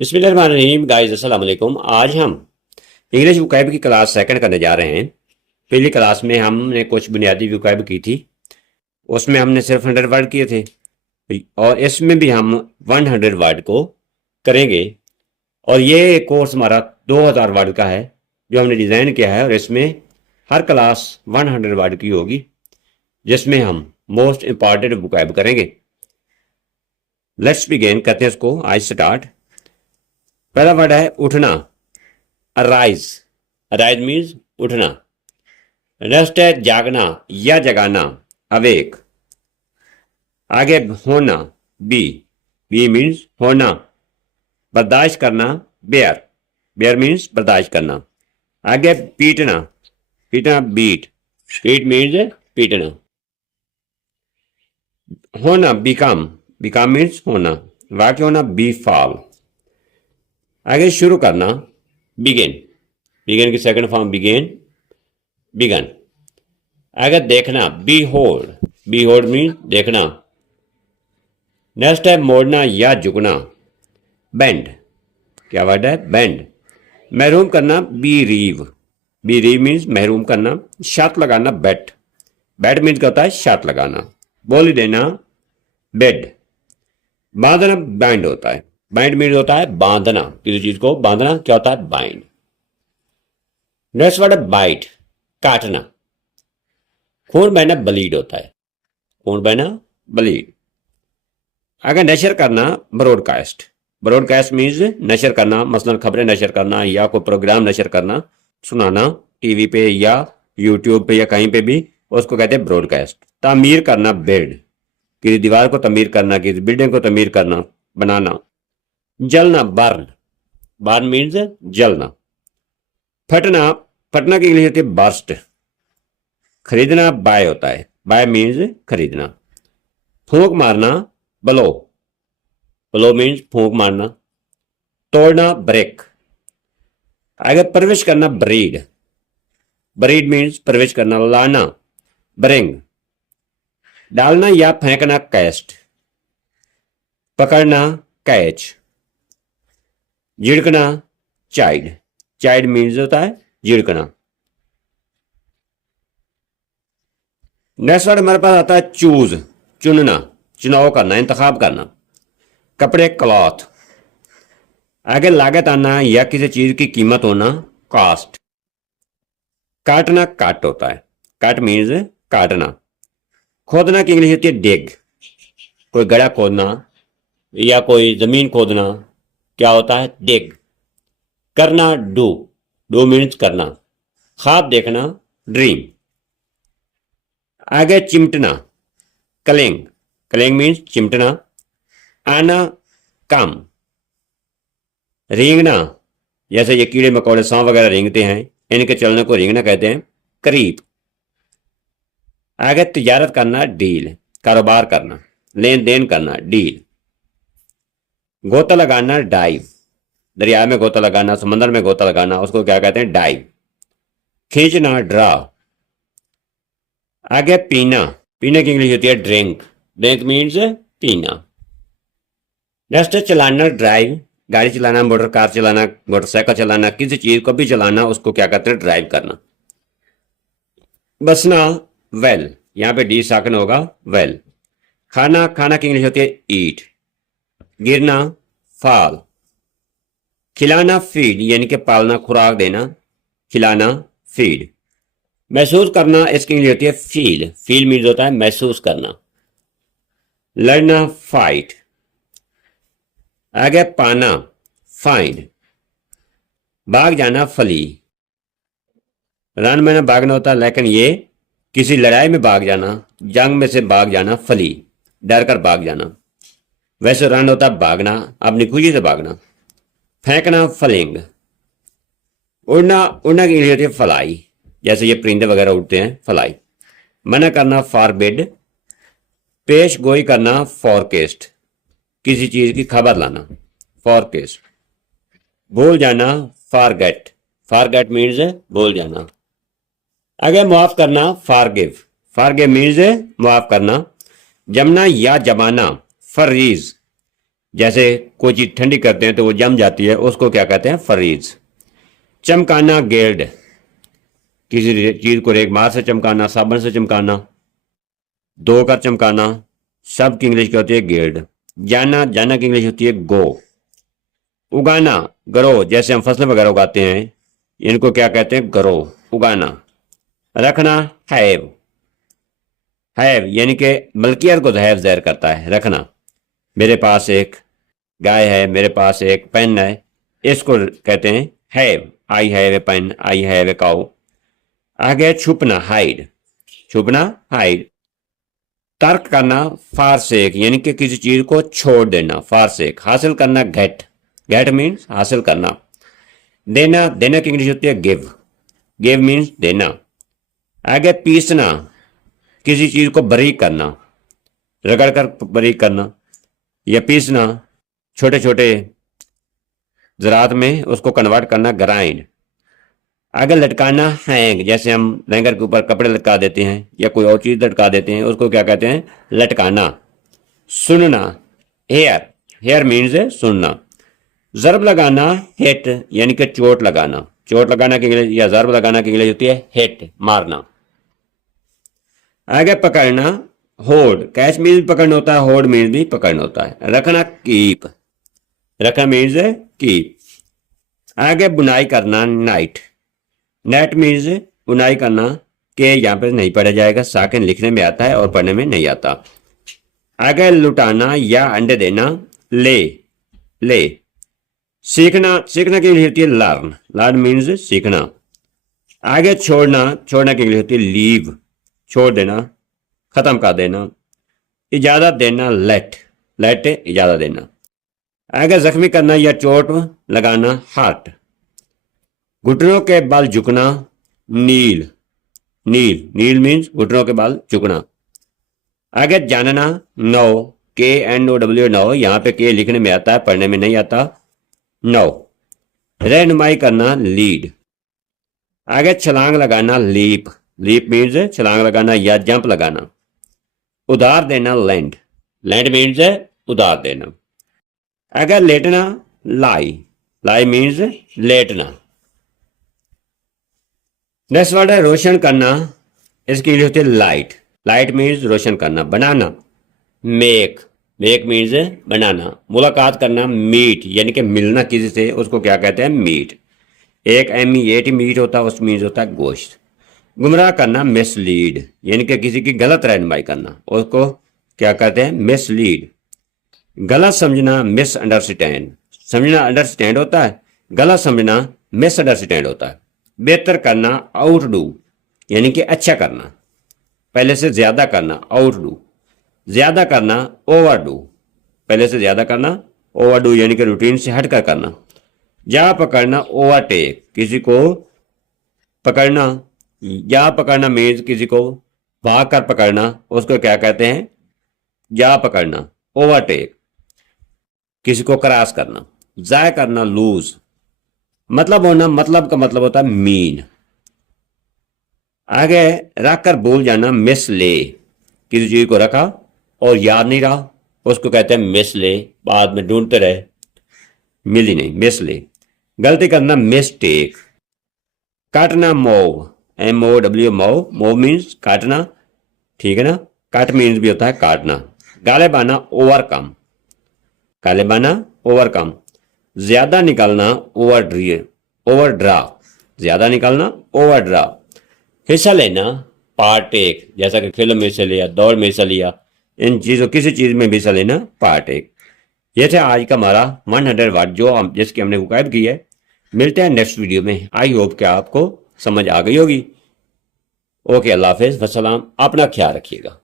बिस्मिल्लाहिर्रहमानिर्रहीम गाइस, अस्सलाम वालेकुम। आज हम इंग्लिश वोकैब की क्लास सेकंड करने जा रहे हैं। पहली क्लास में हमने कुछ बुनियादी वोकैब की थी, उसमें हमने सिर्फ 100 वर्ड किए थे और इसमें भी हम 100 वर्ड को करेंगे। और ये कोर्स हमारा 2000 वर्ड का है जो हमने डिज़ाइन किया है, और इसमें हर क्लास 100 वर्ड की होगी जिसमें हम मोस्ट इम्पॉर्टेंट वोकैब करेंगे। लेट्स बिगिन, करते हैं इसको आज स्टार्ट। पहला वर्ड है उठना, अराइज। अराइज मीन्स उठना। नेक्स्ट है जागना या जगाना, अवेक। आगे होना, बी। बी मीन्स होना। बर्दाश्त करना, बेयर। बेयर मीन्स बर्दाश्त करना। आगे पीटना, पीटना, बीट। बीट मीन्स पीटना। होना, बिकम। बिकम मीन्स होना। वाक्य होना, बी फॉल। आगे शुरू करना, बिगिन। बिगिन की सेकंड फॉर्म बिगिन, बिगन। आगे देखना, behold. Behold mean देखना। नेक्स्ट है मोड़ना या झुकना, बेंड। क्या वर्ड है? बेंड। महरूम करना, बी रीव। बी रीव मीन्स महरूम करना। शर्त लगाना, बेट। बेट मीन्स क्या होता है? शर्त लगाना। बोली देना, बेड। बांधना, बाइंड होता है। बाइंड मीन्स होता है बांधना, किसी चीज को बांधना क्या होता है? बाइंड। नेक्स्ट वर्ड है बाइट, काटना। खून बहना, ब्लीड होता है। खून बहना, ब्लीड। आगे नशर करना, ब्रॉडकास्ट। ब्रॉडकास्ट मीन्स नशर करना, मसलन खबरें नशर करना या कोई प्रोग्राम नशर करना, सुनाना टीवी पे या यूट्यूब पे या कहीं पे भी, उसको कहते हैं ब्रॉडकास्ट। तामीर करना, बिल्ड। किसी दीवार को तमीर करना, किसी बिल्डिंग को तमीर करना, बनाना। जलना, बर्न। बर्न मीन्स जलना। फटना, फटना की इंग्लिश होती है बर्स्ट। खरीदना, बाय होता है। बाय मीन्स खरीदना। फूंक मारना, ब्लो। ब्लो मीन्स फूंक मारना। तोड़ना, ब्रेक। आगे प्रवेश करना, ब्रीड। ब्रीड मीन्स प्रवेश करना। लाना, ब्रिंग। डालना या फेंकना, कैस्ट। पकड़ना, कैच। झिड़कना, चाइल्ड। चाइल्ड मीन्स होता है झिड़कना। नेक्स्ट वर्ड हमारे पास आता है चूज, चुनना, चुनाव करना, इंतखाब करना। कपड़े, क्लॉथ। आगे लागत आना या किसी चीज की कीमत होना, कॉस्ट। काटना, काट होता है। काट मीन्स काटना। खोदना की इंग्लिश होती है डिग। कोई गड्ढा खोदना या कोई जमीन खोदना क्या होता है? डिग। करना, डू। डू मीन्स करना। ख्वाब देखना, ड्रीम। आगे चिमटना, कलिंग। कलिंग मीन्स चिमटना। आना, कम। रेंगना, जैसे ये कीड़े मकोड़े सांप वगैरह रेंगते हैं, इनके चलने को रेंगना कहते हैं। करीब। आगे तिजारत करना, डील। कारोबार करना, लेन देन करना, डील। गोता लगाना, डाइव। दरिया में गोता लगाना, समंदर में गोता लगाना, उसको क्या कहते हैं? डाइव। खींचना, ड्रा। आगे पीना, पीने की इंग्लिश होती है ड्रिंक। ड्रिंक मीन्स पीना। नेक्स्ट चलाना, ड्राइव। गाड़ी चलाना, मोटर कार चलाना, मोटरसाइकिल चलाना, किसी चीज को भी चलाना, उसको क्या कहते हैं? ड्राइव करना। बसना, वेल। यहां पे डी साकन होगा, वेल। खाना, खाना की इंग्लिश होती है ईट। गिरना, फॉल। खिलाना, फीड, यानी कि पालना, खुराक देना, खिलाना, फीड। महसूस करना, इसकी इंग्लिश होती है फील। फील मीन्स होता है महसूस करना। लड़ना, फाइट। आगे पाना, फाइंड। भाग जाना, फली। रन में ना भागना होता है, लेकिन ये किसी लड़ाई में भाग जाना, जंग में से भाग जाना, फली, डर कर भाग जाना। वैसे रन होता है भागना, अपनी खुशी से भागना। फेंकना, फलिंग। उड़ना, उड़ना की इंग्लिश होती है फलाई, जैसे ये परिंदे वगैरह उड़ते हैं, फलाई। मना करना, फॉरबिड। पेश गोई करना, फॉरकेस्ट। किसी चीज की खबर लाना, फॉरकेस्ट। भूल जाना, फॉरगेट। फॉरगेट मीन्स भूल जाना। आगे माफ करना, फॉरगिव। फॉरगिव मीन्स माफ करना। जमना या जमाना, फरीज। जैसे कोई चीज़ ठंडी करते हैं तो वो जम जाती है, उसको क्या कहते हैं, फ्रीज। चमकाना, गिल्ड, किसी चीज़ को रेगमार से चमकाना, साबुन से चमकाना, धोकर चमकाना, सब की इंग्लिश क्या होती है, गिल्ड। जाना, जाना की इंग्लिश होती है गो। उगाना, ग्रो, जैसे हम फसलें वगैरह उगाते हैं, इनको क्या कहते हैं, ग्रो, उगाना। रखना, हैव, हैव यानी कि मलकियत को हैव ज़ाहिर करता है, रखना। मेरे पास एक गाय है, मेरे पास एक पेन है, इसको कहते हैं have. I have a pen, I have a cow. आगे छुपना, हाइड, छुपना, हाइड। तर्क करना, फारसेक यानी कि किसी चीज को छोड़ देना, फारसेक। हासिल करना, गेट, गेट मीन्स हासिल करना। देना, देना की इंग्लिश होती है गिव, गिव मीन्स देना। आगे पीसना, किसी चीज को बारीक करना, रगड़ कर बारीक करना या पीसना, छोटे छोटे ज़रात में उसको कन्वर्ट करना, ग्राइंड। आगे लटकाना, हैंग, जैसे हम हैंगर के ऊपर कपड़े लटका देते हैं या कोई और चीज़ लटका देते हैं, उसको क्या कहते हैं, लटकाना। सुनना, हेयर, हेयर मीन्स सुनना। ज़रब लगाना, हिट यानी कि चोट लगाना, चोट लगाना की इंग्लिश या ज़रब लगाना की इंग्लिश होती है हिट, मारना। आगे पकड़ना, होल्ड, कैच मीन्स पकड़ना होता है, होल्ड मीन्स भी पकड़ना होता है। रखना, कीप, रखना मीन्स कीप। आगे बुनाई करना, नाइट, नेट मीन्स बुनाई करना, के यहाँ पे नहीं पढ़ा जाएगा, साकिन लिखने में आता है और पढ़ने में नहीं आता। आगे लुटाना या अंडे देना, ले, ले। सीखना, सीखना की इंग्लिश होती है लर्न, लर्न मीन्स सीखना। आगे छोड़ना, छोड़ना की इंग्लिश होती है लीव, छोड़ देना, खत्म कर देना। इजाज़त देना, लेट, लेट इजाज़त देना। आगे जख्मी करना या चोट लगाना, हार्ट। घुटनों के बल झुकना, नील, नील, नील मीन्स घुटनों के बल झुकना। आगे जानना, नो, के एन ओ डब्ल्यू, नो, यहाँ पे के लिखने में आता है, पढ़ने में नहीं आता, नो। रहनुमाई करना, लीड। आगे छलांग लगाना, लीप, लीप मीन्स छलांग लगाना या जंप लगाना। उधार देना, लैंड, लैंड मीन्स उधार देना। अगर लेटना, लाई, लाई मीन्स लेटना। नेक्स्ट वर्ड है रोशन करना, इसकी इंग्लिश होती है लाइट, लाइट मीन्स रोशन करना। बनाना, मेक, मेक मीन्स बनाना। मुलाकात करना, मीट यानी कि मिलना किसी से, उसको क्या कहते हैं, मीट। एक MEAT मीट होता है, उस मीन्स होता है गोश्त। गुमराह करना, मिसलीड यानी कि किसी की गलत रहनुमाई करना, उसको क्या कहते हैं, मिसलीड। गलत समझना, मिस अंडरस्टैंड, समझना अंडरस्टैंड होता है, गलत समझना मिस अंडरस्टैंड होता है। बेहतर करना, आउट डू यानी कि अच्छा करना, पहले से ज्यादा करना, आउट डू। ज्यादा करना, ओवर डू, पहले से ज्यादा करना, ओवर डू यानी कि रूटीन से हटकर करना। जा पकड़ना, ओवरटेक, किसी को पकड़ना, जा पकड़ना मीन्स किसी को भाग कर पकड़ना, उसको क्या कहते हैं, जा पकड़ना, ओवरटेक। किसी को क्रॉस करना। जाय करना, लूज, मतलब होना, मतलब का मतलब होता है मीन। आगे रख कर भूल जाना, मिस ले, किसी चीज को रखा और याद नहीं रहा, उसको कहते हैं मिस ले, बाद में ढूंढते रहे, मिली नहीं, मिस ले। गलती करना, मिस्टेक। काटना, mauve, MOW, mauve, mauve means काटना, ठीक है ना, कट मीन्स भी होता है काटना। गाले बाना, ओवरकम, गाले बाना, ओवरकम। ज्यादा निकालना, ओवरड्रा, ज्यादा निकालना, ओवरड्रा। हिस्सा लेना, पार्टेक, जैसा कि फिल्म में हिस्सा लिया, दौड़ में हिस्सा लिया, इन चीज़ों किसी चीज़ में भी हिस्सा लेना, पार्टेक। ये था आज का हमारा 100 वर्ड जो जिसकी हमने मुकायद की है। मिलते हैं नेक्स्ट वीडियो में। आई होप कि आपको समझ आ गई होगी। ओके, अल्लाह हाफिज़, वस्सलाम, अपना ख्याल रखिएगा।